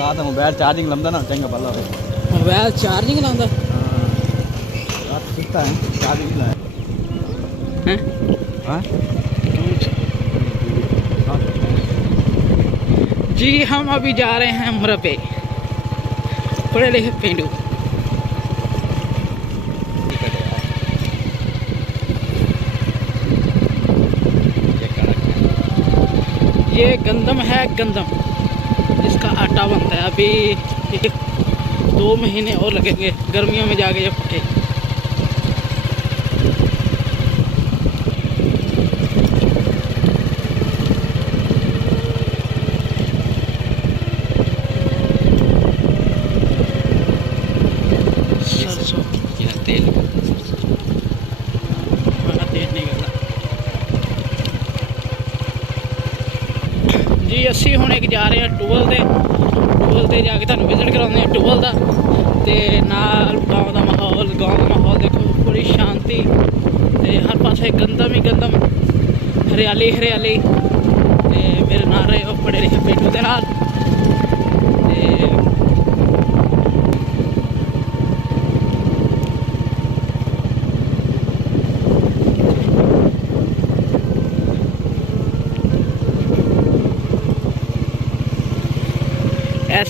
रात mobile charging लंदा ना चंगा भला हो। मोबाइल चार्जिंग लांदा रात सुता है चार्जिंग लाए हैं? हाँ जी हम अभी जा रहे हैं मरबे, पढ़े लिखे पेंडू। ये गंदम है, गंदम जिसका आटा बनता है। अभी 2 महीने और लगेंगे गर्मियों में जाके ये पके। सरसों तेल निकलना जी। असी हुण एक जा रहे हैं टूबल ते जाके तुहानूं विजिट कराउने टूबल दा ते नाल गाँव का माहौल देखो, पूरी शांति ते हर पासे गंदम ही गंदम, हरियाली ते मेरे नाल रहे हो पढ़े लिखे पेंडू दे नाल।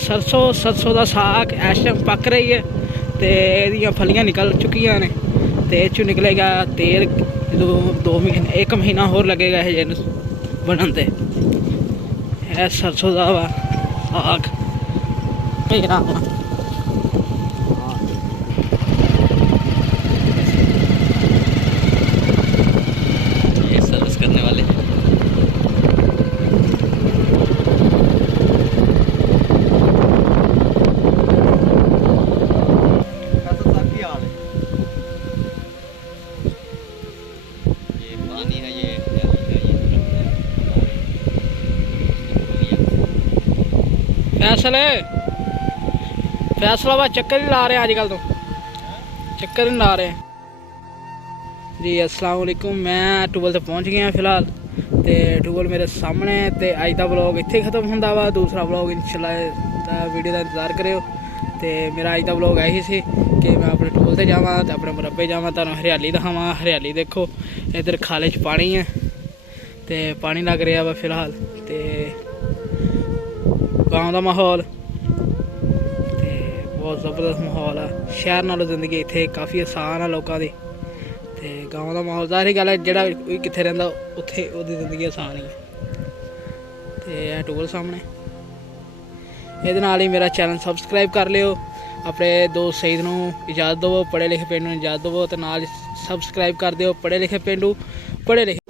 सरसों का साग इस टाइम पक रही है तो ये फलियां निकल चुकिया ने तो इस निकलेगा तेल। 2 महीने 1 महीना होर लगेगा ये बनन ते। सरसों का वा साग ये सर्विस करने वाले हैं। फैसला बस चक्कर ही ला रहे हैं आजकल तो, चक्कर ही ला रहे हैं जी। अस्सलाम वालेकुम, मैं टूबल तक पहुँच गया फिलहाल तो टूबल मेरे सामने। तो अज का ब्लॉग इत्थे खत्म होंदा वा। दूसरा ब्लॉग इंशाल्लाह वीडियो का इंतजार करियो। तो मेरा अज का ब्लॉग यही सी कि मैं अपने टूबल से जावां ते अपने मरबे जावां, तुहानूं हरियाली दिखावां। हरियाली देखो, इधर खाले च पानी है तो पानी लग रहा वा फिलहाल। तो गाँव का माहौल बहुत ज़बरदस्त माहौल है। शहर नालों जिंदगी इत्थे काफ़ी आसान है लोगों की। तो गाँव का माहौल जाहिर गल है, जोड़ा कितने रहिंदा उत्थे उहदी जिंदगी आसान ही है। तो यह टूबल सामने, ये नाल ही मेरा चैनल सबसक्राइब कर लियो। अपने दोस्त सईद नूं इजाज़त दवो, पढ़े लिखे पेंडू इजाज़त दवो, तो नाल सबसक्राइब कर दिओ। पढ़े लिखे पेंडू पढ़े लिखे